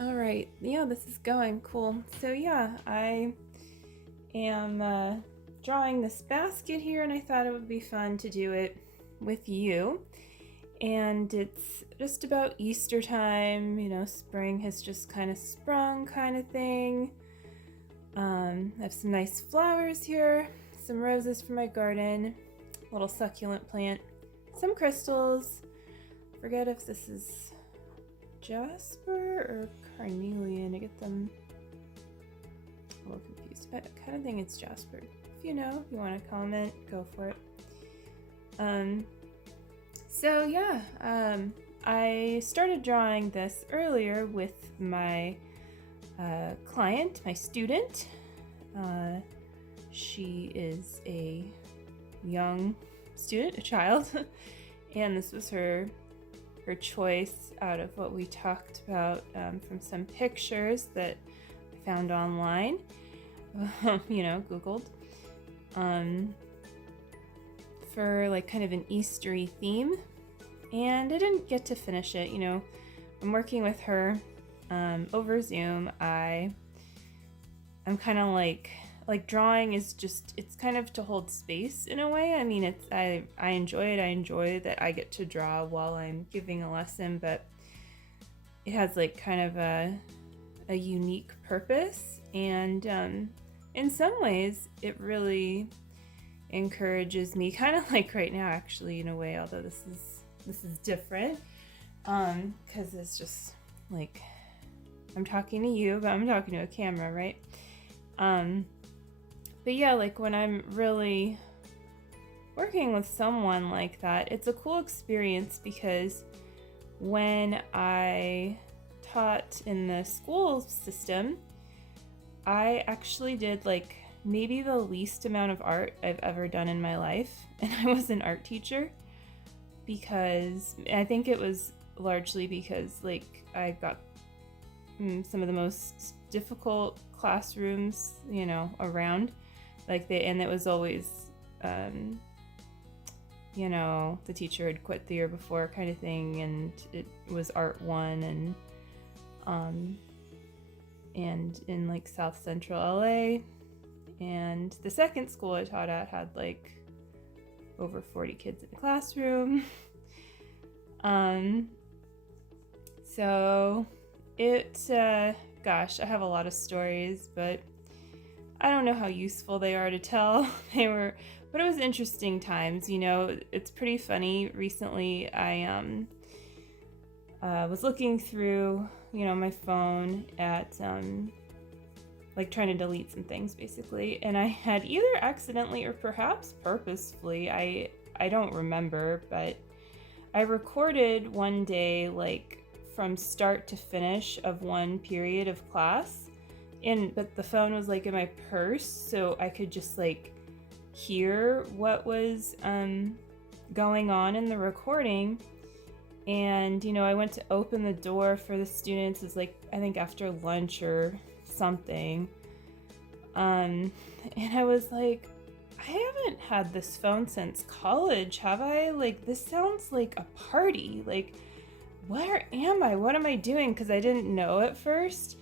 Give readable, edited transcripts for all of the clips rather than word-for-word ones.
All right, yeah, this is going cool. So yeah, I am drawing this basket here, and I thought it would be fun to do it with you. And it's just about Easter time, spring has just kind of sprung, kind of thing. I have some nice flowers here, some roses from my garden, a little succulent plant, some crystals. Forget if this is jasper or carnelian. I get them a little confused, but I kind of think it's jasper. If you know, you want to comment, go for it. So yeah, I started drawing this earlier with my client, my student. She is a young student, a child, and this was her choice out of what we talked about from some pictures that I found online, Googled, for like kind of an Eastery theme. And I didn't get to finish it. I'm working with her over Zoom. I'm kind of like drawing is just, it's kind of to hold space in a way. I mean, I enjoy it. I enjoy that I get to draw while I'm giving a lesson, but it has like kind of a unique purpose. And in some ways, it really encourages me, kind of like right now, actually, in a way, although this is different, because it's just like I'm talking to you, but I'm talking to a camera, right? But yeah, like when I'm really working with someone like that, it's a cool experience, because when I taught in the school system, I actually did like maybe the least amount of art I've ever done in my life, and I was an art teacher, because I think it was largely because like I got some of the most difficult classrooms, around, and it was always, the teacher had quit the year before kind of thing, and it was Art 1, and in like South Central LA, and the second school I taught at had like over 40 kids in the classroom. So gosh, I have a lot of stories, but I don't know how useful they are to tell. But it was interesting times, it's pretty funny. Recently, I was looking through, my phone at, like trying to delete some things basically, and I had either accidentally or perhaps purposefully, I don't remember, but I recorded one day like from start to finish of one period of class, but the phone was like in my purse, so I could just like hear what was going on in the recording. And I went to open the door for the students, it's like I think after lunch or something, and I was like, I haven't had this phone since college, have I? Like, this sounds like a party. Like, where am I? What am I doing? Because I didn't know at first,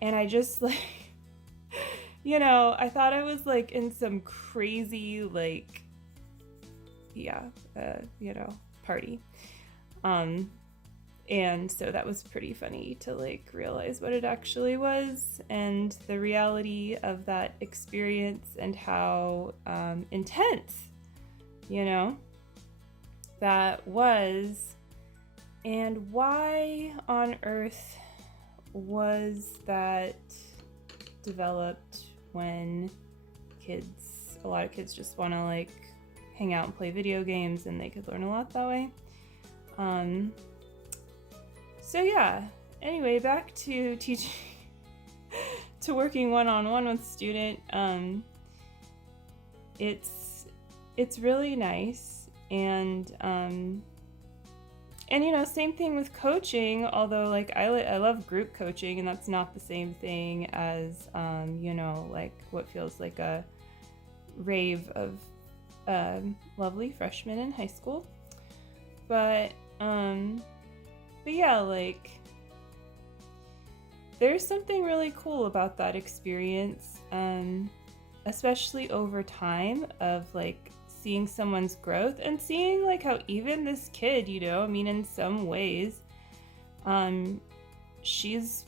and I just like I thought I was like in some crazy like party. And so that was pretty funny to like realize what it actually was, and the reality of that experience, and how intense, that was, and why on earth was that developed when a lot of kids just want to like hang out and play video games, and they could learn a lot that way. So yeah, anyway, back to teaching, to working one-on-one with student. It's really nice, and same thing with coaching, although like I love group coaching, and that's not the same thing as like what feels like a rave of lovely freshmen in high school. But yeah, like there's something really cool about that experience, especially over time, of like seeing someone's growth and seeing like how even this kid, you know, I mean, in some ways, she's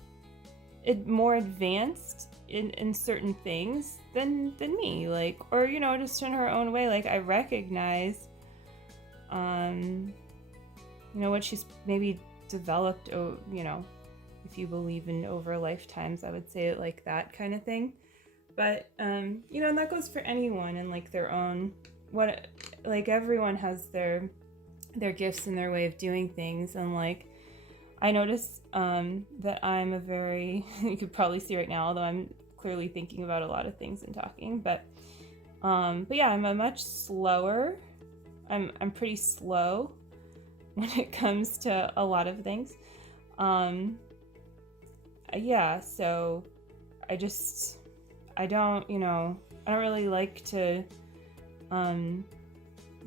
more advanced in certain things than me, like, or, you know, just in her own way. Like, I recognize, you know, what she's maybe developed, you know, if you believe in over lifetimes, I would say it like that kind of thing. But, you know, and that goes for anyone and like their own, like everyone has their gifts and their way of doing things. And like, I notice that I'm a very, you could probably see right now, although I'm clearly thinking about a lot of things and talking, but yeah, I'm a much slower, I'm pretty slow when it comes to a lot of things. Yeah, so I don't, you know, I don't really like to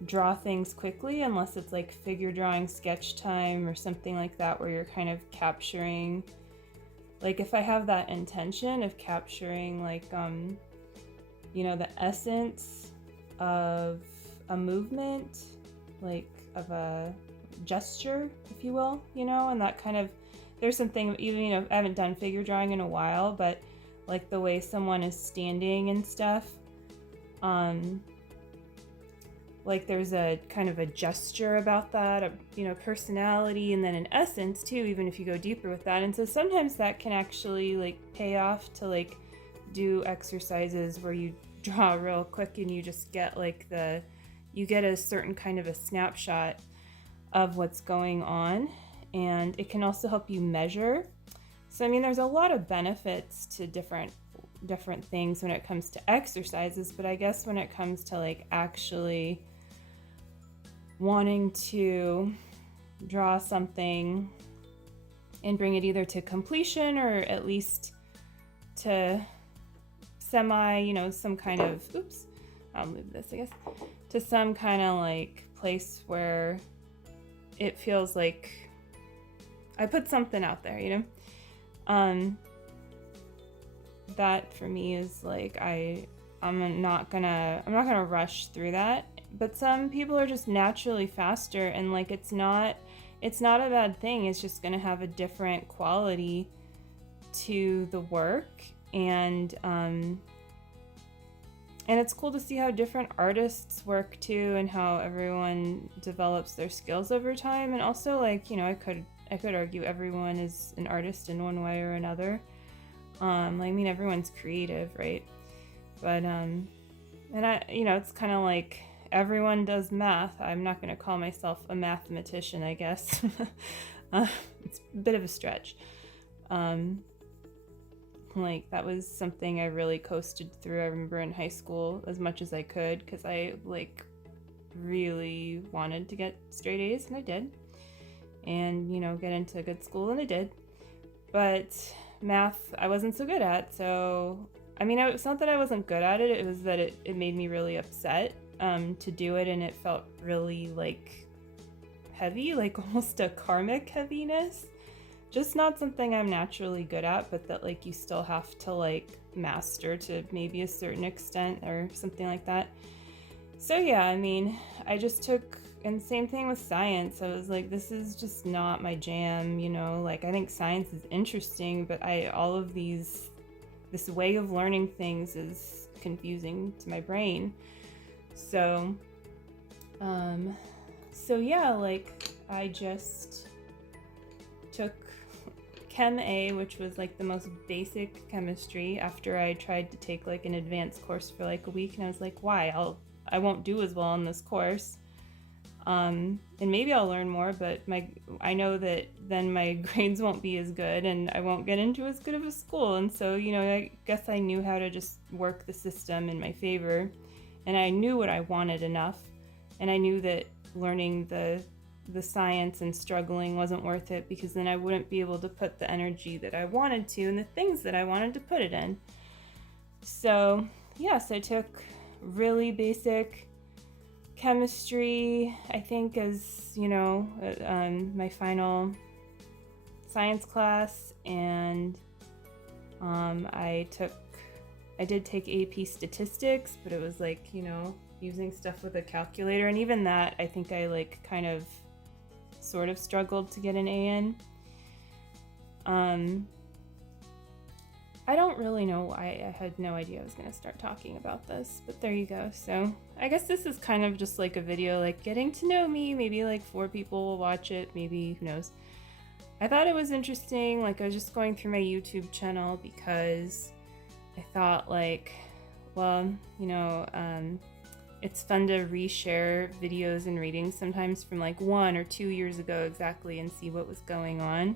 draw things quickly unless it's like figure drawing sketch time or something like that, where you're kind of capturing, like if I have that intention of capturing like you know, the essence of a movement, like of a gesture, if you will, you know, and that kind of, there's something, even, you know, I haven't done figure drawing in a while, but like the way someone is standing and stuff, like there's a kind of a gesture about that, a, you know, personality, and then an essence too, even if you go deeper with that. And so sometimes that can actually like pay off to like do exercises where you draw real quick and you just get like you get a certain kind of a snapshot of what's going on. And it can also help you measure. So, I mean, there's a lot of benefits to different things when it comes to exercises, but I guess when it comes to like actually wanting to draw something and bring it either to completion or at least to semi, you know, some kind of, oops, I'll move this, I guess, to some kind of like place where it feels like I put something out there, you know? That for me is like, I'm not gonna rush through that. But some people are just naturally faster, and like it's not a bad thing. It's just gonna have a different quality to the work, and it's cool to see how different artists work too, and how everyone develops their skills over time. And also, like, you know, I could argue everyone is an artist in one way or another. I mean, everyone's creative, right? But and I, you know, it's kind of like everyone does math. I'm not going to call myself a mathematician, I guess. It's a bit of a stretch. Like, that was something I really coasted through. I remember in high school as much as I could, because I like really wanted to get straight A's, and I did. And, you know, get into a good school, and I did. But math I wasn't so good at. So, I mean, it's not that I wasn't good at it, it was that it made me really upset to do it, and it felt really like heavy, like almost a karmic heaviness. Just not something I'm naturally good at, but that like you still have to like master to maybe a certain extent or something like that. So yeah, I mean, I just took, and same thing with science. I was like, this is just not my jam, you know, like I think science is interesting, but this way of learning things is confusing to my brain. So yeah, like I just took Chem A, which was like the most basic chemistry, after I tried to take like an advanced course for like a week, and I was like, why? I won't do as well on this course. And maybe I'll learn more, but I know that then my grades won't be as good, and I won't get into as good of a school. And so, you know, I guess I knew how to just work the system in my favor, and I knew what I wanted enough, and I knew that learning the science and struggling wasn't worth it, because then I wouldn't be able to put the energy that I wanted to and the things that I wanted to put it in. So yes, I took really basic chemistry, I think, as, you know, my final science class, and I did take AP statistics, but it was like, you know, using stuff with a calculator, and even that I think I like kind of sort of struggled to get an A in. I don't really know why. I had no idea I was going to start talking about this, but there you go. So I guess this is kind of just like a video, like getting to know me. Maybe like 4 people will watch it, maybe, who knows. I thought it was interesting. Like, I was just going through my YouTube channel because I thought, like, well, you know, it's fun to reshare videos and readings sometimes from like 1 or 2 years ago exactly and see what was going on.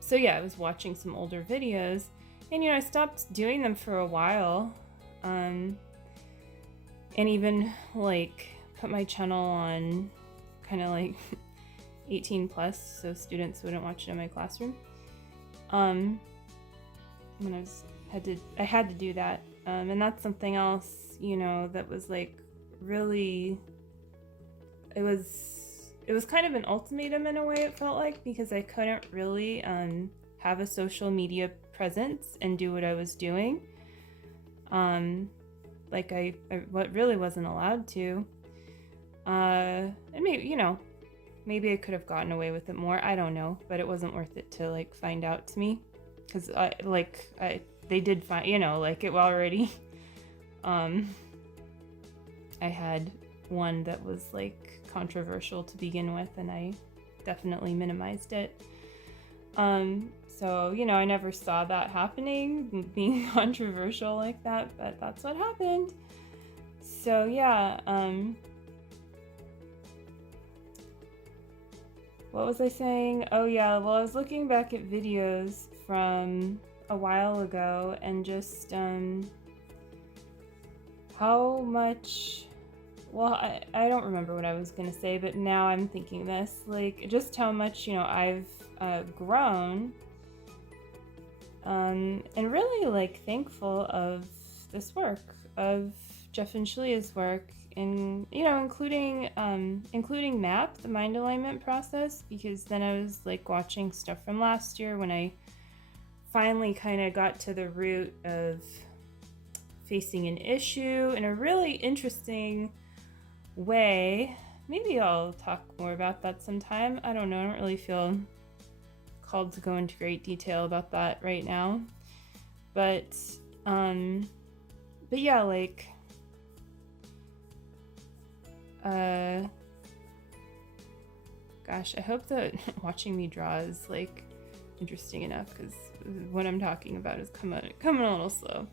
So yeah, I was watching some older videos, and you know, I stopped doing them for a while, and even like put my channel on kind of like 18 plus, so students wouldn't watch it in my classroom. When I had to do that, and that's something else, you know, that was like really, it was kind of an ultimatum in a way, it felt like, because I couldn't really have a social media presence and do what I was doing. Like I really wasn't allowed to. And maybe, you know, maybe I could have gotten away with it more. I don't know, but it wasn't worth it to like find out to me, because they did find, you know, like it already. I had one that was like controversial to begin with, and I definitely minimized it. So, you know, I never saw that happening, being controversial like that, but that's what happened. So yeah, what was I saying? Oh yeah, well, I was looking back at videos from a while ago, and just how much, well, I don't remember what I was gonna say, but now I'm thinking this, like, just how much, you know, I've grown, and really like thankful of this work, of Jeff and Shalia's work, and, you know, including MAP, the mind alignment process, because then I was like watching stuff from last year when I finally kind of got to the root of facing an issue in a really interesting way. Maybe I'll talk more about that sometime. I don't know. I don't really feel called to go into great detail about that right now. But yeah, like, gosh, I hope that watching me draw is like interesting enough, because what I'm talking about is coming a little slow.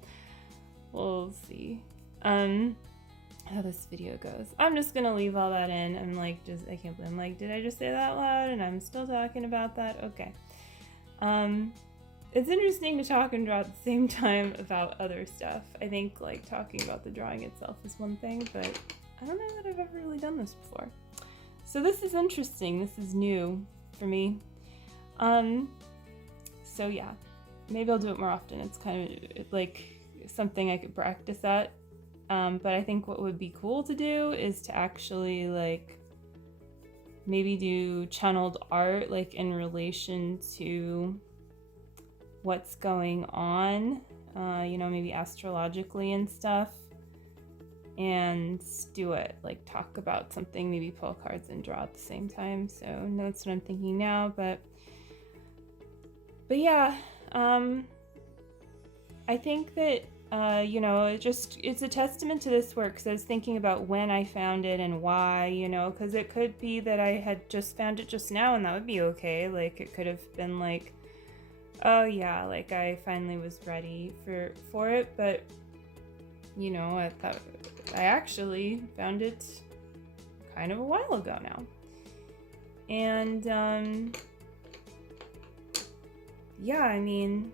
We'll see how this video goes. I'm just gonna leave all that in. I'm like, I can't believe I'm like, did I just say that loud and I'm still talking about that? Okay. It's interesting to talk and draw at the same time about other stuff. I think like talking about the drawing itself is one thing, but I don't know that I've ever really done this before. So this is interesting. This is new for me. So yeah, maybe I'll do it more often. It's kind of like something I could practice at. But I think what would be cool to do is to actually like maybe do channeled art, like in relation to what's going on, you know, maybe astrologically and stuff, and do it, like talk about something, maybe pull cards and draw at the same time. So that's what I'm thinking now, but yeah, I think that you know, it's a testament to this work, because I was thinking about when I found it and why, you know, because it could be that I had just found it just now, and that would be okay. Like, it could have been like, oh yeah, like I finally was ready for it, but you know, I thought I actually found it kind of a while ago now. And yeah, I mean,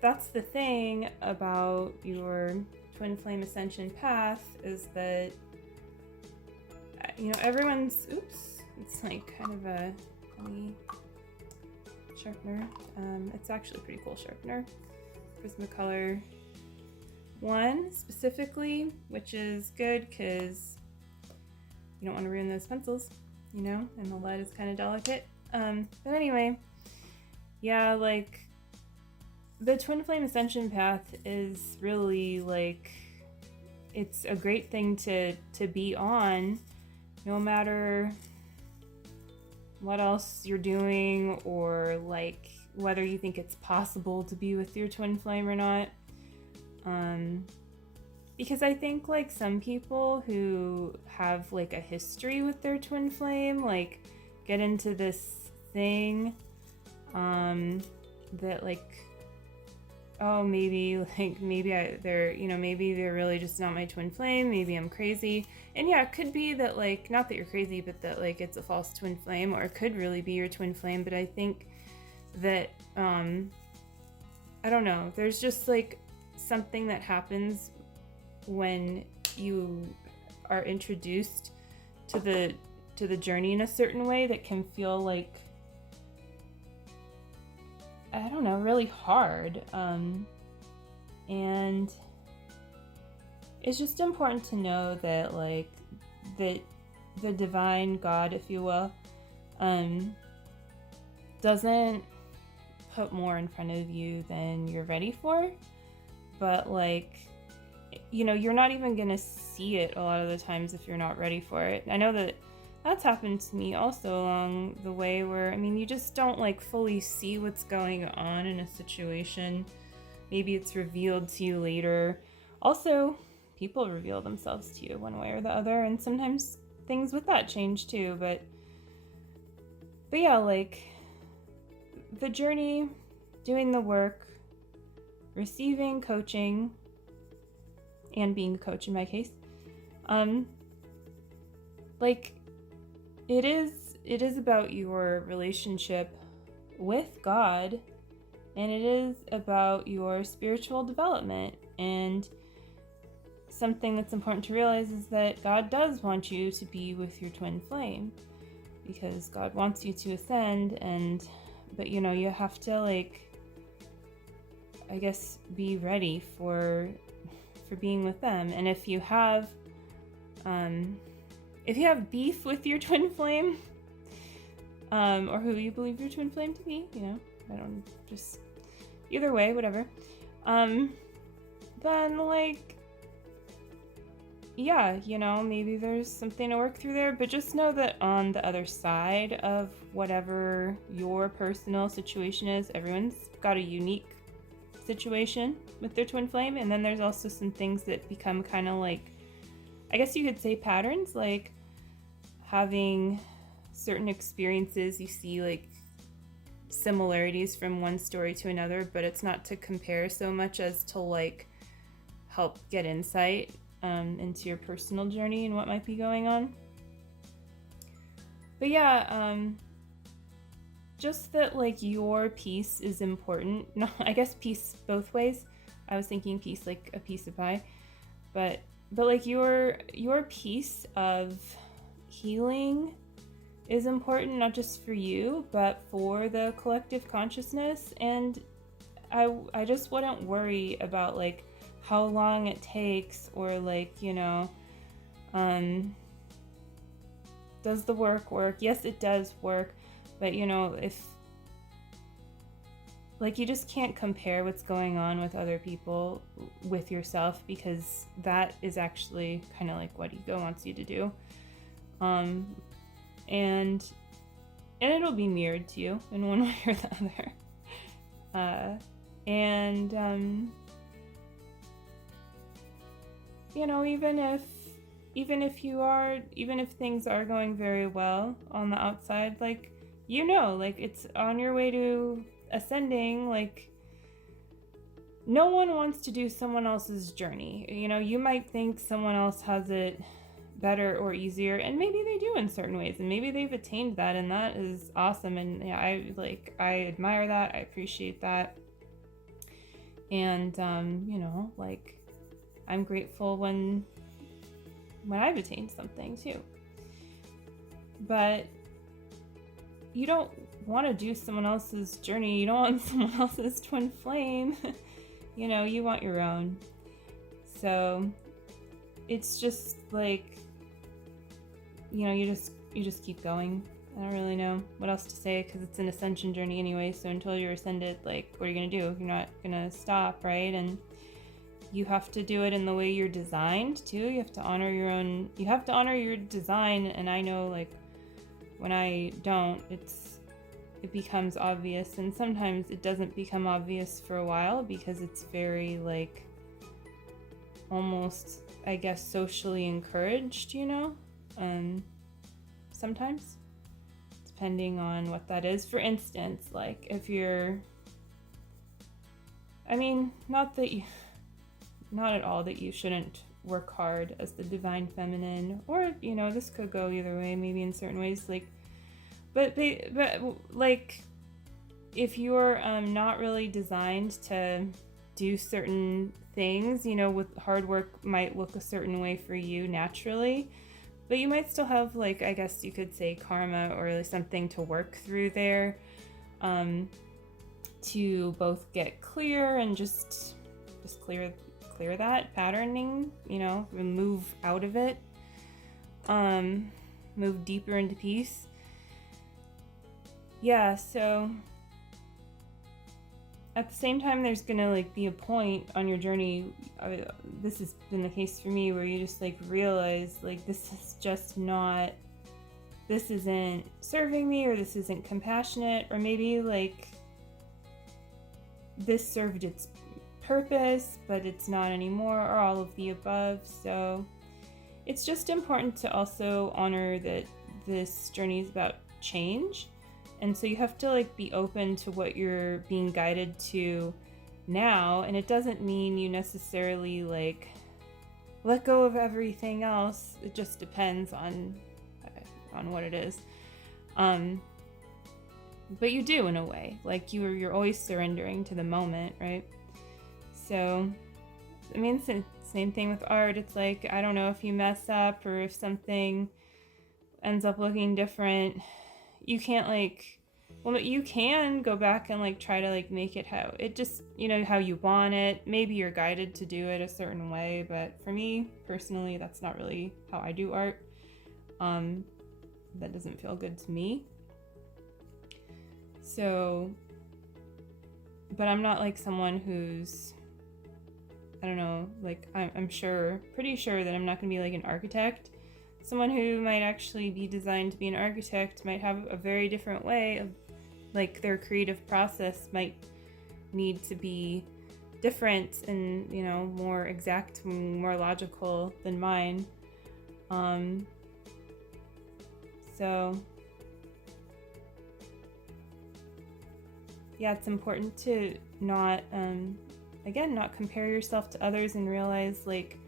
that's the thing about your Twin Flame Ascension path, is that, you know, everyone's, oops, it's like kind of a sharpener. It's actually a pretty cool sharpener. Prismacolor 1 specifically, which is good because you don't want to ruin those pencils, you know, and the lead is kind of delicate. But anyway, yeah, like, the Twin Flame Ascension path is really like, it's a great thing to be on, no matter what else you're doing, or like whether you think it's possible to be with your twin flame or not. Because I think like some people who have like a history with their twin flame, like get into this thing that like, oh, maybe they're really just not my twin flame, maybe I'm crazy. And yeah, it could be that like, not that you're crazy, but that like it's a false twin flame, or it could really be your twin flame. But I think that I don't know, there's just like something that happens when you are introduced to the journey in a certain way that can feel like, I don't know, really hard. And it's just important to know that like that the divine God, if you will, doesn't put more in front of you than you're ready for. But like, you know, you're not even gonna see it a lot of the times if you're not ready for it. I know that that's happened to me also along the way, where, I mean, you just don't like fully see what's going on in a situation. Maybe it's revealed to you later. Also, people reveal themselves to you one way or the other, and sometimes things with that change too. But yeah, like the journey, doing the work, receiving coaching, and being a coach in my case, like it is about your relationship with God, and it is about your spiritual development. And something that's important to realize is that God does want you to be with your twin flame, because God wants you to ascend. But you know, you have to like, I guess, be ready for being with them. And if you have beef with your twin flame, or who you believe your twin flame to be, you know, I don't, just either way, whatever, then like, yeah, you know, maybe there's something to work through there. But just know that on the other side of whatever your personal situation is, everyone's got a unique situation with their twin flame. And then there's also some things that become kind of like, I guess you could say, patterns, like having certain experiences, you see like similarities from one story to another, but it's not to compare so much as to like help get insight into your personal journey and what might be going on. But yeah, just that like your peace is important. No, I guess peace both ways. I was thinking peace like a piece of pie, but like your piece of healing is important, not just for you, but for the collective consciousness. And I just wouldn't worry about like how long it takes, or like, you know, does the work? Yes, it does work, but you know, if like, you just can't compare what's going on with other people with yourself, because that is actually kind of like what ego wants you to do. And it'll be mirrored to you in one way or the other. You know, even if things are going very well on the outside, like, you know, like it's on your way to ascending, like no one wants to do someone else's journey. You know, you might think someone else has it better or easier, and maybe they do in certain ways, and maybe they've attained that, and that is awesome. And yeah, I admire that, I appreciate that. And you know, like, I'm grateful when I've attained something too. But you don't want to do someone else's journey. You don't want someone else's twin flame. You know, you want your own. So it's just like, you know, you just keep going. I don't really know what else to say, because it's an ascension journey anyway. So until you're ascended, like, what are you gonna do? You're not gonna stop, right? And you have to do it in the way you're designed too. You have to honor your own. You have to honor your design. And I know, like, when I don't, it becomes obvious, and sometimes it doesn't become obvious for a while because it's very, like, almost, I guess, socially encouraged, you know? Sometimes, depending on what that is. For instance, like, if you're, I mean, not at all that you shouldn't work hard as the divine feminine, or, you know, this could go either way, maybe in certain ways, like, but like, if you're not really designed to do certain things, you know, with hard work might look a certain way for you naturally, but you might still have, like, I guess you could say karma or something to work through there, to both get clear and just clear that patterning, you know, move out of it, move deeper into peace. Yeah, so at the same time, there's gonna, like, be a point on your journey, this has been the case for me, where you just, like, realize, like, this isn't serving me, or this isn't compassionate, or maybe, like, this served its purpose, but it's not anymore, or all of the above. So it's just important to also honor that this journey is about change. And so you have to, like, be open to what you're being guided to now. And it doesn't mean you necessarily, like, let go of everything else. It just depends on what it is. But you do, in a way. Like, you're always surrendering to the moment, right? So, I mean, it's the same thing with art. It's like, I don't know, if you mess up or if something ends up looking different, you can't, like, well, you can go back and, like, try to, like, make it how it just, you know, how you want it. Maybe you're guided to do it a certain way, but for me personally, that's not really how I do art. That doesn't feel good to me. So, but I'm not, like, someone who's, I don't know, like, I'm pretty sure that I'm not going to be, like, an architect. Someone who might actually be designed to be an architect might have a very different way of, like, their creative process might need to be different and, you know, more exact, more logical than mine. So yeah, it's important to not, again, not compare yourself to others, and realize, like,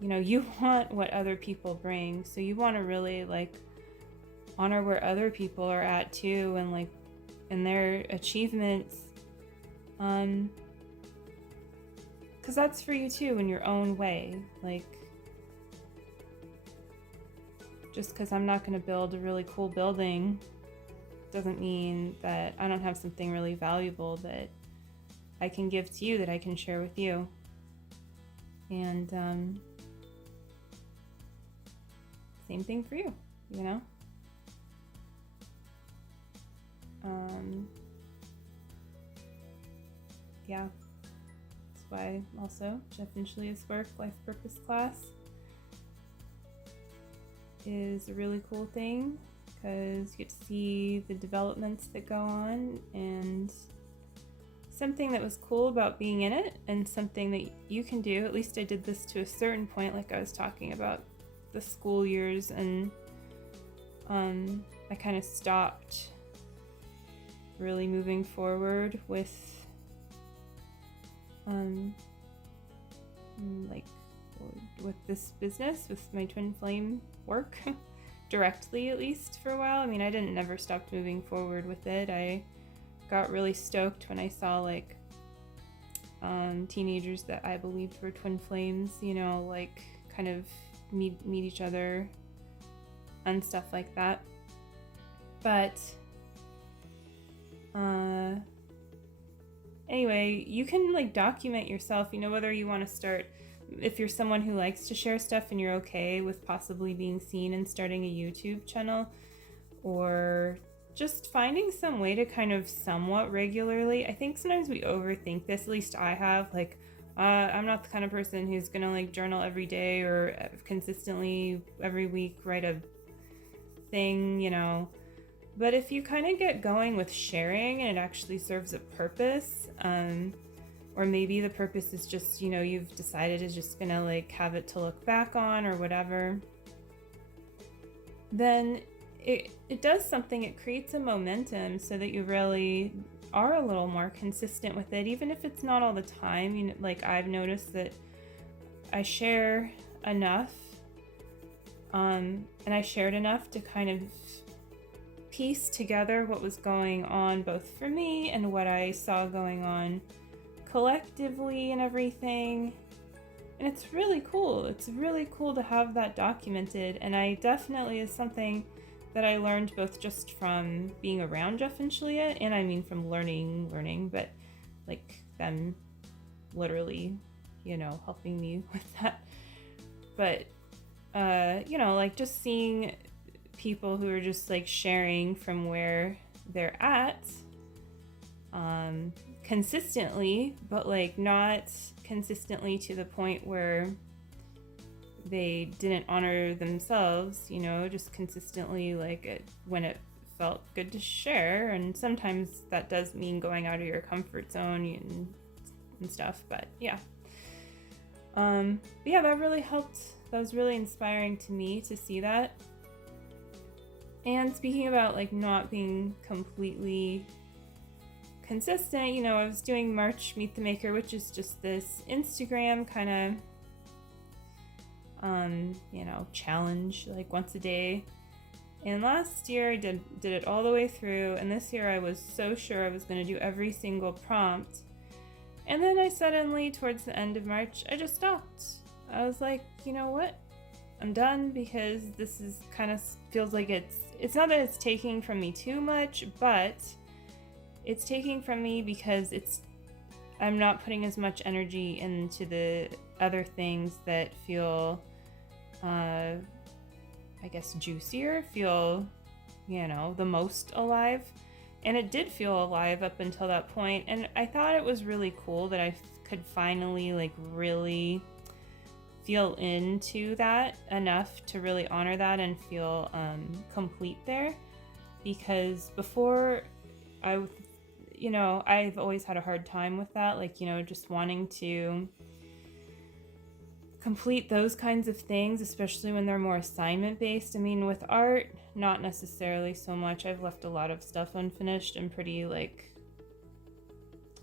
you know, you want what other people bring. So you want to really, like, honor where other people are at too, and, like, and their achievements, because that's for you too in your own way. Like, just because I'm not going to build a really cool building doesn't mean that I don't have something really valuable that I can give to you, that I can share with you. And same thing for you, you know? Yeah, that's why also Jeff and Shalia's work, Life Purpose Class, is a really cool thing, because you get to see the developments that go on, and something that was cool about being in it, and something that you can do, at least I did this to a certain point, like I was talking about the school years, and I kind of stopped really moving forward with like, with this business, with my twin flame work directly, at least for a while. I mean, I didn't never stop moving forward with it. I got really stoked when I saw, like, teenagers that I believed were twin flames, you know, like, kind of meet each other and stuff like that. But anyway, you can, like, document yourself, you know, whether you want to start, if you're someone who likes to share stuff and you're okay with possibly being seen and starting a YouTube channel, or just finding some way to kind of somewhat regularly. I think sometimes we overthink this, at least I have, like, I'm not the kind of person who's gonna like journal every day or consistently every week write a thing, you know. But if you kind of get going with sharing and it actually serves a purpose, or maybe the purpose is just, you know, you've decided is just gonna like have it to look back on or whatever, then it does something. It creates a momentum so that you really are a little more consistent with it, even if it's not all the time. You know, like I've noticed that I share enough, and I shared enough to kind of piece together what was going on both for me and what I saw going on collectively and everything. And it's really cool. It's really cool to have that documented. And I definitely is something that I learned both just from being around Jeff and Shalia, and I mean from learning, but like them literally, you know, helping me with that. But, you know, like just seeing people who are just like sharing from where they're at, consistently, but like not consistently to the point where they didn't honor themselves, you know, just consistently like when it felt good to share. And sometimes that does mean going out of your comfort zone and stuff, but yeah. But yeah, that really helped. That was really inspiring to me to see that. And speaking about like not being completely consistent, you know, I was doing March Meet the Maker, which is just this Instagram kind of you know, challenge, like once a day. And last year I did it all the way through, and this year I was so sure I was going to do every single prompt. And then I suddenly, towards the end of March, I just stopped. I was like, you know what? I'm done, because this is kind of feels like it's not that it's taking from me too much, but it's taking from me because I'm not putting as much energy into the other things that feel, I guess, juicier, feel, you know, the most alive. And it did feel alive up until that point. And I thought it was really cool that I could finally, like, really feel into that enough to really honor that and feel complete there. Because before, you know, I've always had a hard time with that, like, you know, just wanting to complete those kinds of things, especially when they're more assignment based. I mean, with art, not necessarily so much. I've left a lot of stuff unfinished and pretty, like,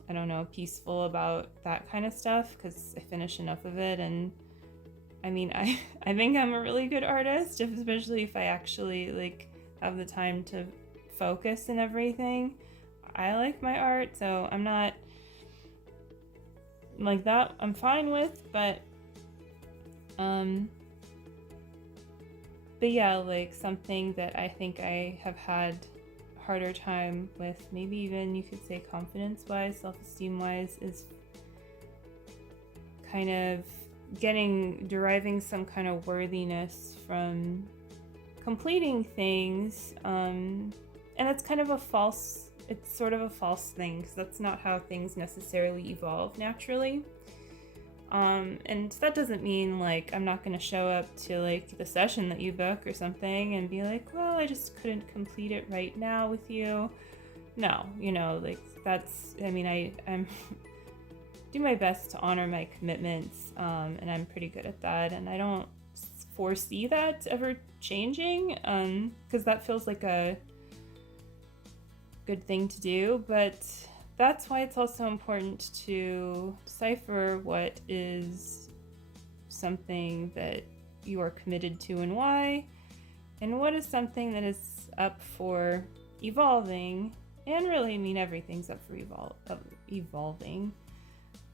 I don't know, peaceful about that kind of stuff because I finish enough of it. And I mean, I think I'm a really good artist, especially if I actually like have the time to focus and everything. I like my art, so I'm not like that. I'm fine with, but yeah, like something that I think I have had a harder time with, maybe even you could say confidence-wise, self-esteem wise, is kind of deriving some kind of worthiness from completing things, and it's kind of it's sort of a false thing, because that's not how things necessarily evolve naturally. And that doesn't mean like I'm not going to show up to like the session that you book or something and be like, well, I just couldn't complete it right now with you. No, you know, like that's, I mean, I'm do my best to honor my commitments, and I'm pretty good at that, and I don't foresee that ever changing, because that feels like a good thing to do. But that's why it's also important to decipher what is something that you are committed to and why, and what is something that is up for evolving. And really, I mean, everything's up for evolving,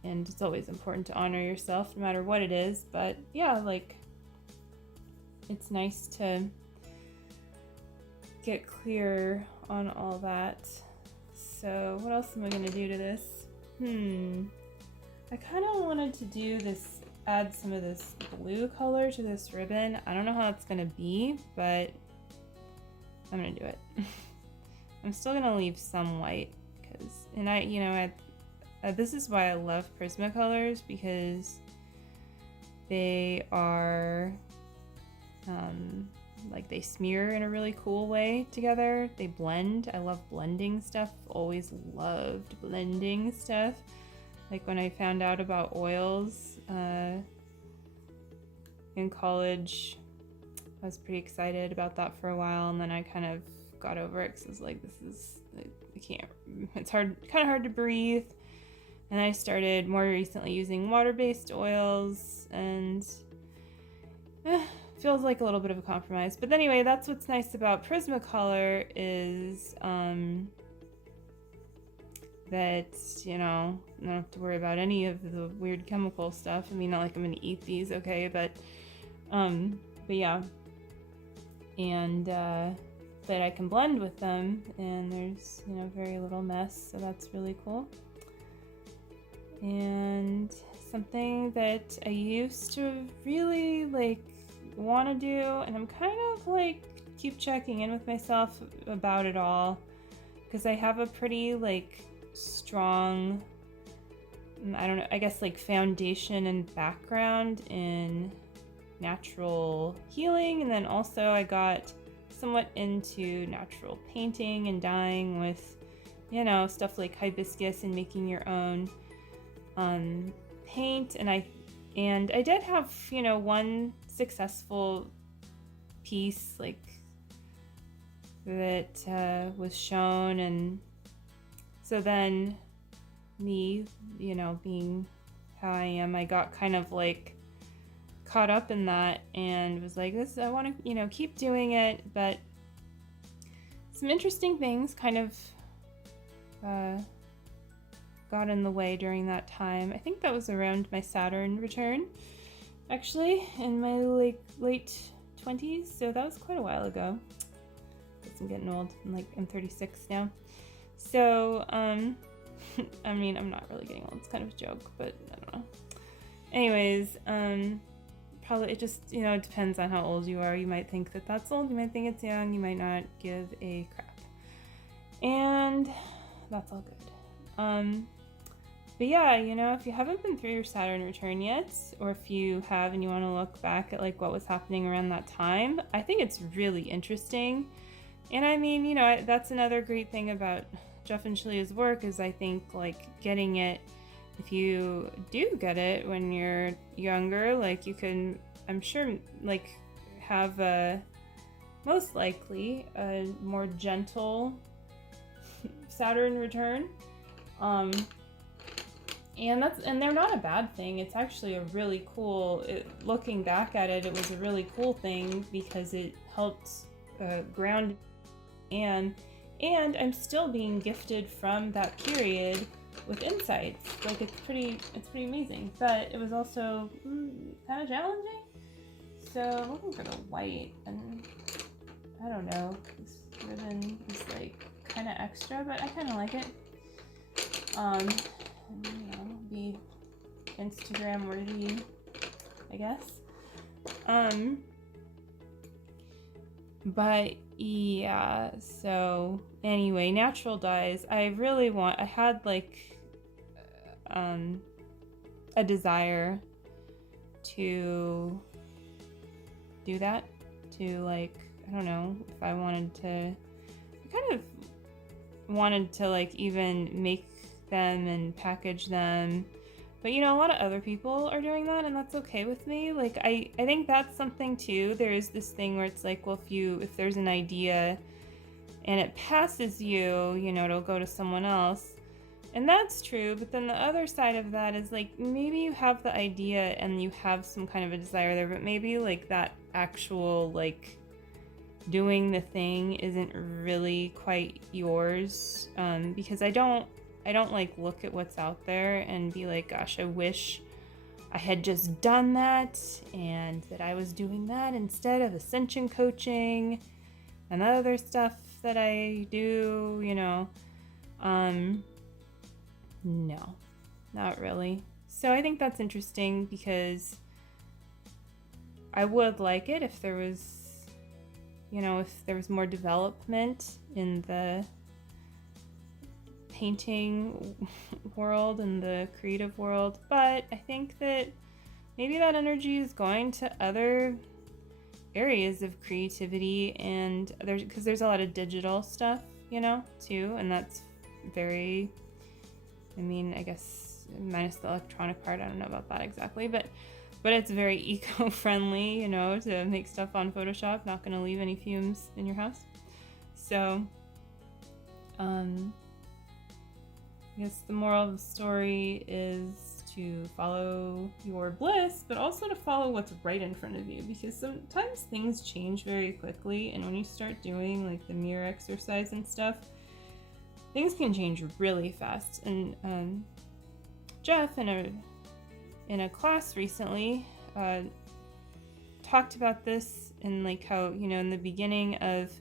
and it's always important to honor yourself no matter what it is. But yeah, like, it's nice to get clear on all that. So what else am I going to do to this? I kind of wanted to do this, add some of this blue color to this ribbon. I don't know how it's going to be, but I'm gonna do it. I'm still gonna leave some white because, and this is why I love Prismacolors, because they are like they smear in a really cool way together. They blend. I love blending stuff. Always loved blending stuff. Like when I found out about oils in college, I was pretty excited about that for a while, and then I kind of got over it because I was like, I can't, it's kind of hard to breathe. And I started more recently using water-based oils, and feels like a little bit of a compromise. But anyway, that's what's nice about Prismacolor is that, you know, I don't have to worry about any of the weird chemical stuff. I mean, not like I'm gonna eat these, okay, but yeah. And that I can blend with them, and there's, you know, very little mess, so that's really cool. And something that I used to really like want to do, and I'm kind of like keep checking in with myself about it all, because I have a pretty like strong, I don't know, I guess like foundation and background in natural healing, and then also I got somewhat into natural painting and dyeing with, you know, stuff like hibiscus and making your own paint, and I did have, you know, one successful piece like that was shown, and so then me, you know, being how I am, I got kind of like caught up in that and was like, this, I want to, you know, keep doing it, but some interesting things kind of got in the way during that time. I think that was around my Saturn return, actually, in my late 20s, so that was quite a while ago. Guess I'm getting old. I'm 36 now. So, I mean, I'm not really getting old. It's kind of a joke, but I don't know. Anyways, probably it just, you know, it depends on how old you are. You might think that that's old. You might think it's young. You might not give a crap. And that's all good. But yeah, you know, if you haven't been through your Saturn return yet, or if you have and you want to look back at like what was happening around that time, I think it's really interesting. And I mean, you know, that's another great thing about Jeff and Shalia's work is I think like getting it, if you do get it when you're younger, like you can, I'm sure, like have a, most likely, a more gentle Saturn return. And they're not a bad thing. It's actually a really cool, looking back at it, it was a really cool thing because it helped ground, and I'm still being gifted from that period with insights. Like it's pretty amazing, but it was also kind of challenging. So looking for the white, and I don't know, this ribbon is like kind of extra, but I kind of like it. And, you know, be Instagram worthy, I guess. But yeah, so anyway, natural dyes. I had like a desire to do that, to like, I don't know, if I wanted to, I kind of wanted to like even make them and package them, but you know, a lot of other people are doing that, and that's okay with me. Like I think that's something too. There is this thing where it's like, well, if there's an idea and it passes you, you know, it'll go to someone else, and that's true. But then the other side of that is like, maybe you have the idea and you have some kind of a desire there, but maybe like that actual like doing the thing isn't really quite yours, because I don't like look at what's out there and be like, gosh, I wish I had just done that and that I was doing that instead of ascension coaching and other stuff that I do, you know. No, not really. So I think that's interesting because I would like it if there was if there was more development in the painting world and the creative world. But I think that maybe that energy is going to other areas of creativity, and there's a lot of digital stuff, too, and that's very, I guess minus the electronic part, I don't know about that exactly, but it's very eco-friendly, to make stuff on Photoshop, not going to leave any fumes in your house. So, I guess the moral of the story is to follow your bliss, but also to follow what's right in front of you, because sometimes things change very quickly, and when you start doing like the mirror exercise and stuff, things can change really fast. And Jeff in a class recently talked about this, and like how, in the beginning of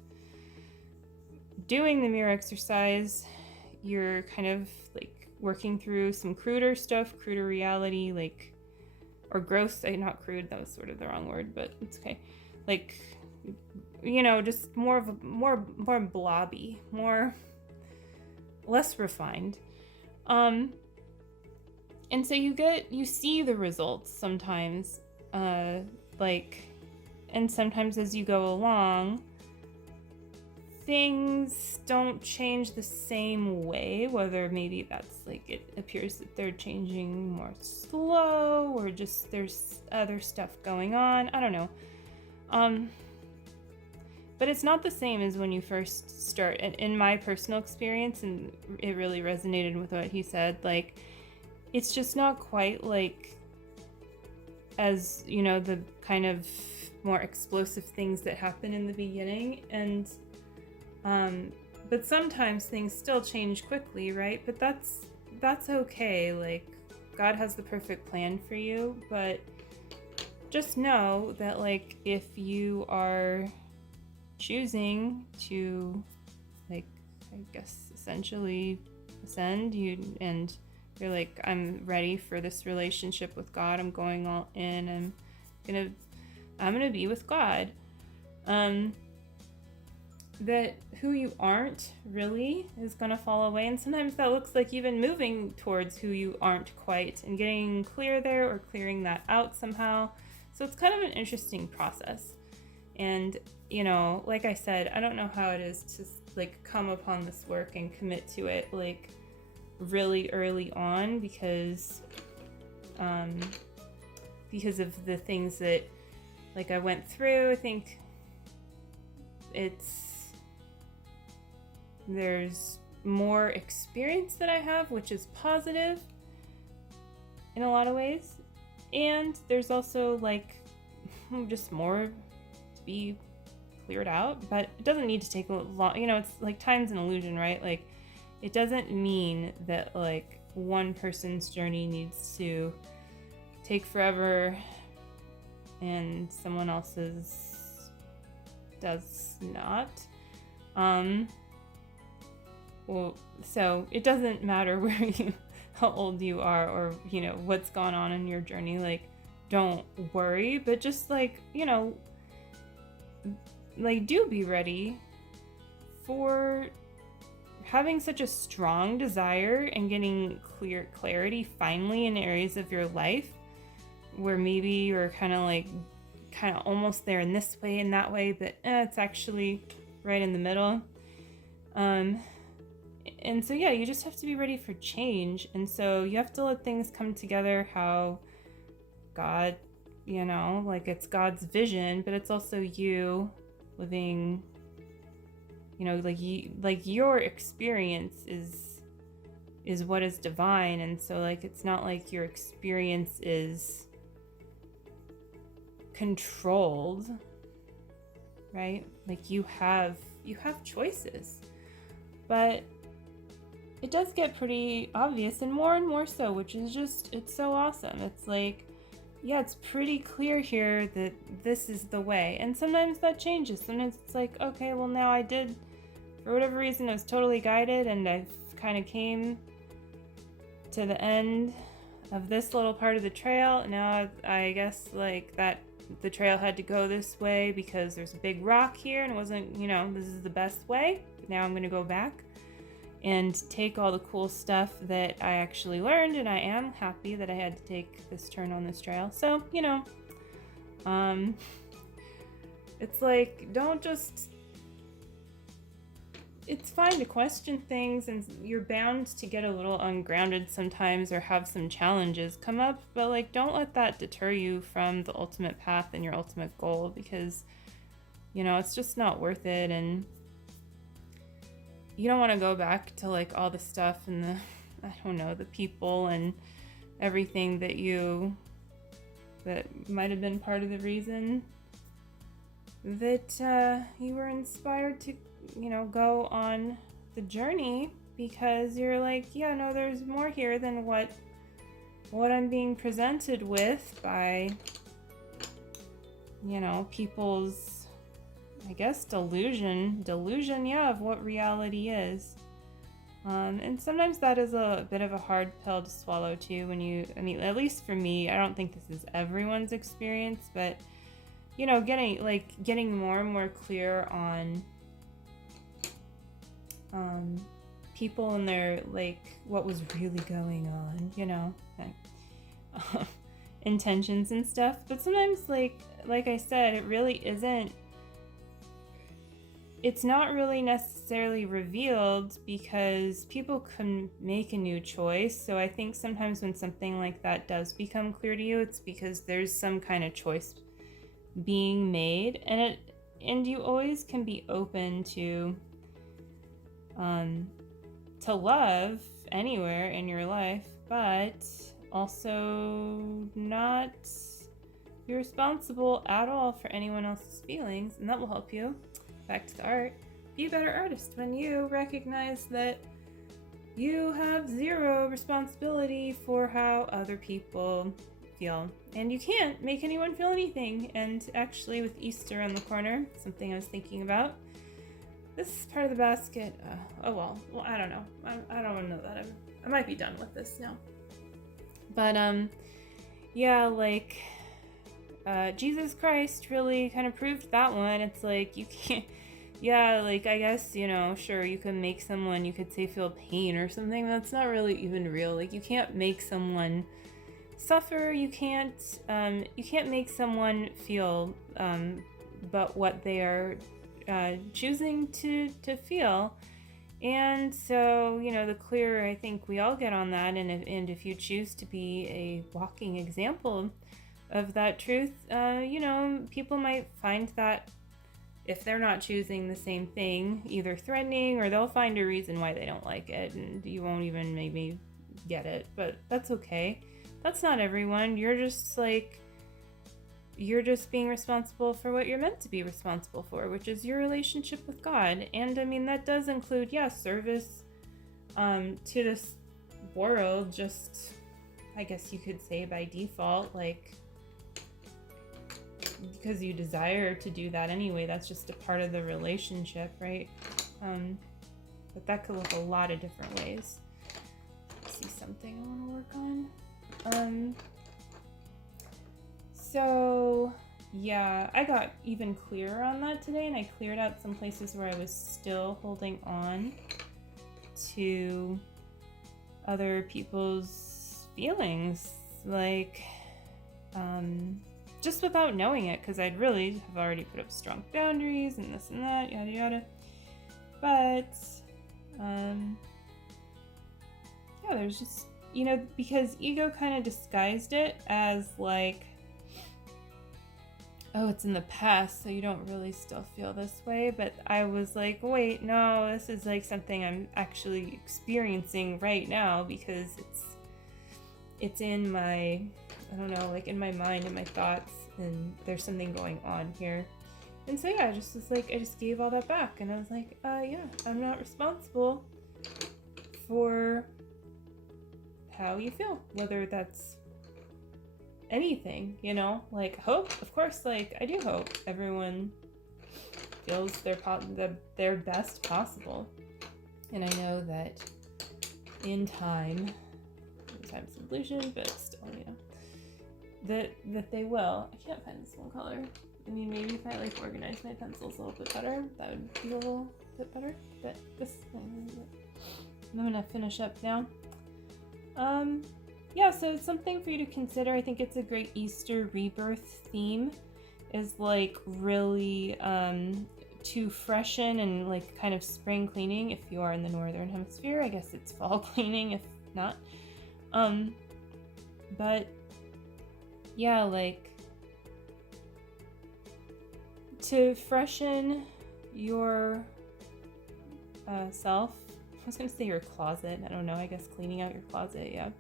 doing the mirror exercise, you're kind of like working through some cruder stuff, cruder reality, like, or gross, not crude, that was sort of the wrong word, but it's okay. Like, just more blobby, less refined. And so you see the results sometimes, and sometimes as you go along, things don't change the same way, whether maybe that's like it appears that they're changing more slow, or just there's other stuff going on. I don't know. But it's not the same as when you first start. And in my personal experience, and it really resonated with what he said, like, it's just not quite like as, the kind of more explosive things that happen in the beginning. And but sometimes things still change quickly, right? But that's okay. Like, God has the perfect plan for you, but just know that, like, if you are choosing to, like, I guess essentially ascend, you're like, I'm ready for this relationship with God, I'm going all in, I'm gonna be with God, that who you aren't really is gonna fall away. And sometimes that looks like even moving towards who you aren't quite and getting clear there, or clearing that out somehow. So it's kind of an interesting process. And, like I said, I don't know how it is to like come upon this work and commit to it like really early on, because of the things that like I went through. I think there's more experience that I have, which is positive in a lot of ways, and there's also like just more to be cleared out, but it doesn't need to take a long, it's like time's an illusion, right? Like, it doesn't mean that like one person's journey needs to take forever and someone else's does not. Well, so it doesn't matter how old you are, or, what's gone on in your journey. Like, don't worry, but just like, like, do be ready for having such a strong desire and getting clarity finally in areas of your life where maybe you're kind of almost there in this way and that way, but it's actually right in the middle. And so, yeah, you just have to be ready for change. And so you have to let things come together how God, like, it's God's vision, but it's also you living, like your experience is what is divine. And so, like, it's not like your experience is controlled, right? Like, you have choices, but it does get pretty obvious, and more so, which is just, it's so awesome. It's like, yeah, it's pretty clear here that this is the way. And sometimes that changes. Sometimes it's like, okay, well, now I did, for whatever reason, I was totally guided, and I kind of came to the end of this little part of the trail. Now I guess like that the trail had to go this way because there's a big rock here and it wasn't, this is the best way. Now I'm going to go back and take all the cool stuff that I actually learned, and I am happy that I had to take this turn on this trail. So, it's like, it's fine to question things, and you're bound to get a little ungrounded sometimes or have some challenges come up, but like, don't let that deter you from the ultimate path and your ultimate goal, because, it's just not worth it. And you don't want to go back to like all the stuff and the people and everything that might have been part of the reason that you were inspired to, go on the journey, because you're like, yeah, no, there's more here than what I'm being presented with by, people's, I guess, delusion, yeah, of what reality is. And sometimes that is a bit of a hard pill to swallow too, at least for me, I don't think this is everyone's experience, but, getting more and more clear on, people and their, what was really going on, intentions and stuff. But sometimes, like I said, it really isn't, it's not really necessarily revealed, because people can make a new choice. So I think sometimes when something like that does become clear to you, it's because there's some kind of choice being made, and you always can be open to love anywhere in your life, but also not be responsible at all for anyone else's feelings, and that will help you. Back to the art. Be a better artist when you recognize that you have zero responsibility for how other people feel, and you can't make anyone feel anything. And actually, with Easter on the corner, something I was thinking about, this is part of the basket. Well, I don't know. I don't want to know that. I might be done with this now. But yeah, Jesus Christ really kind of proved that one. It's like, you can't, yeah, I guess, sure, you can make someone, you could say, feel pain or something. That's not really even real. You can't make someone suffer. You can't make someone feel but what they are choosing to feel. And so, the clearer I think we all get on that, and if you choose to be a walking example of that truth, people might find that, if they're not choosing the same thing, either threatening, or they'll find a reason why they don't like it, and you won't even maybe get it, but that's okay. That's not everyone. You're just being responsible for what you're meant to be responsible for, which is your relationship with God. And that does include, service to this world, just, I guess you could say, by default, because you desire to do that anyway. That's just a part of the relationship, right? But that could look a lot of different ways. Let's see something I want to work on. So yeah, I got even clearer on that today, and I cleared out some places where I was still holding on to other people's feelings, just without knowing it, because I'd really have already put up strong boundaries and this and that, yada yada. But yeah, there's just, because ego kind of disguised it as oh, it's in the past, so you don't really still feel this way. But I was like, wait, no, this is something I'm actually experiencing right now, because it's in my, I don't know, in my mind and my thoughts, and there's something going on here. And so yeah, I just was I just gave all that back, and I was like, yeah, I'm not responsible for how you feel, whether that's anything, hope, of course, I do hope everyone feels their best possible. And I know that in time's an illusion, but still, that they will. I can't find this one color. I mean, maybe if I like organize my pencils a little bit better, that would be a little bit better. But this, I'm gonna finish up now. Yeah, so it's something for you to consider. I think it's a great Easter rebirth theme, is like really to freshen and like kind of spring cleaning if you are in the northern hemisphere. I guess it's fall cleaning if not. But yeah, like to freshen your self. I was gonna say your closet. I don't know. I guess cleaning out your closet. Yeah.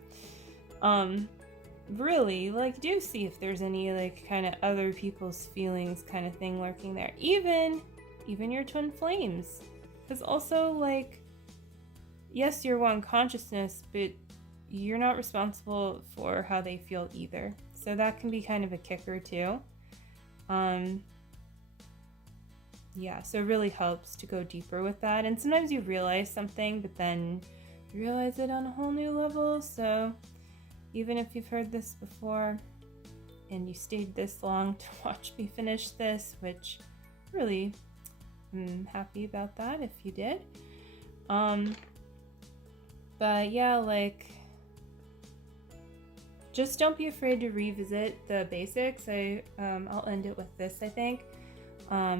Really, like, do see if there's any like kind of other people's feelings kind of thing lurking there. Even your twin flames, because also like, yes, you're one consciousness, but you're not responsible for how they feel either. So that can be kind of a kicker too. Yeah, so it really helps to go deeper with that. And sometimes you realize something, but then you realize it on a whole new level. So even if you've heard this before and you stayed this long to watch me finish this, which really I'm happy about that if you did. But yeah, like, just don't be afraid to revisit the basics. I'll end it with this, I think.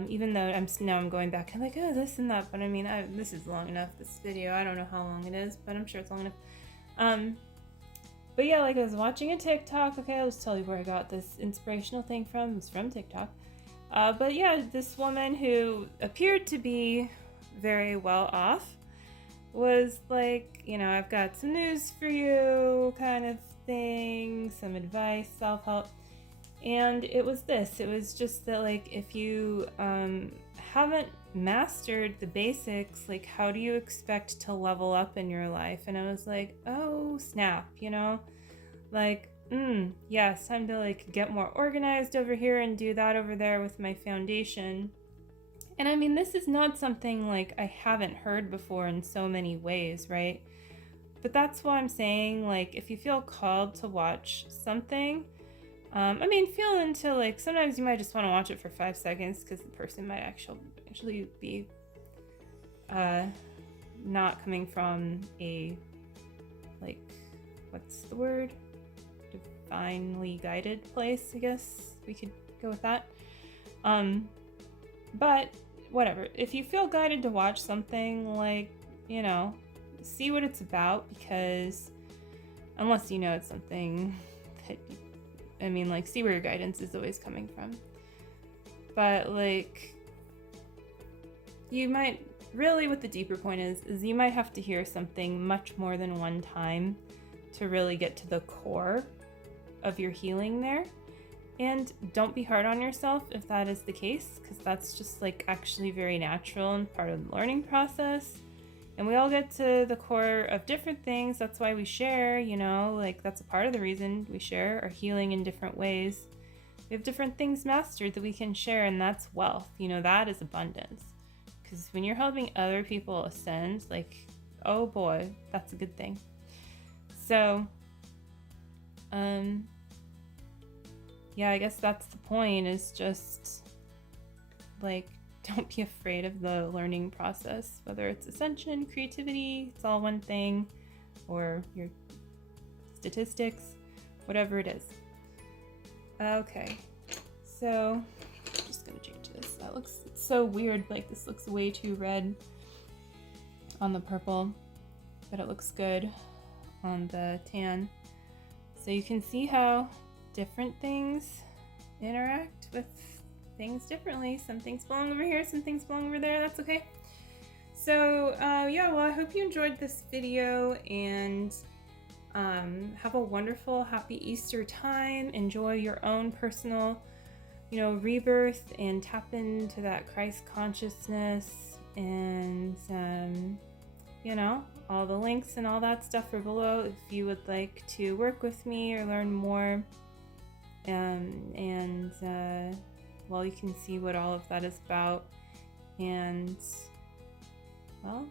Even though I'm going back, I'm like, oh, this and that, but I mean, this is long enough, this video. I don't know how long it is, but I'm sure it's long enough. But yeah, like I was watching a TikTok. Okay, I'll just tell you where I got this inspirational thing from. It was from TikTok. But yeah, this woman who appeared to be very well off was like, you know, I've got some news for you kind of thing, some advice, self-help. And it was this. It was just that, like, if you haven't mastered the basics, like, how do you expect to level up in your life? And I was like, oh, snap, you know? Like, yeah, it's time to, like, get more organized over here and do that over there with my foundation. And I mean, this is not something, like, I haven't heard before in so many ways, right? But that's why I'm saying, like, if you feel called to watch something, I mean, feel into, like, sometimes you might just want to watch it for 5 seconds because the person might actually be not coming from a, like, what's the word? Divinely guided place, I guess we could go with that. But whatever. If you feel guided to watch something, like, you know, see what it's about, because unless you know it's something that I mean, like, see where your guidance is always coming from. But, like, you might, really what the deeper point is you might have to hear something much more than one time to really get to the core of your healing there. And don't be hard on yourself if that is the case, because that's just, like, actually very natural and part of the learning process. And we all get to the core of different things. That's why we share, you know, like, that's a part of the reason we share our healing in different ways. We have different things mastered that we can share, and that's wealth. You know, that is abundance. Because when you're helping other people ascend, like, oh boy, that's a good thing. So, yeah, I guess that's the point, is just, like, don't be afraid of the learning process, whether it's ascension, creativity, it's all one thing, or your statistics, whatever it is. Okay, so I'm just gonna change this. It's so weird, like, this looks way too red on the purple, but it looks good on the tan. So you can see how different things interact with things differently. Some things belong over here, some things belong over there. That's okay. So yeah, well, I hope you enjoyed this video, and have a wonderful, happy Easter time. Enjoy your own personal, you know, rebirth, and tap into that Christ consciousness. And you know, all the links and all that stuff are below if you would like to work with me or learn more. Well, you can see what all of that is about. And, well,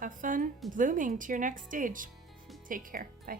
have fun blooming to your next stage. Take care. Bye.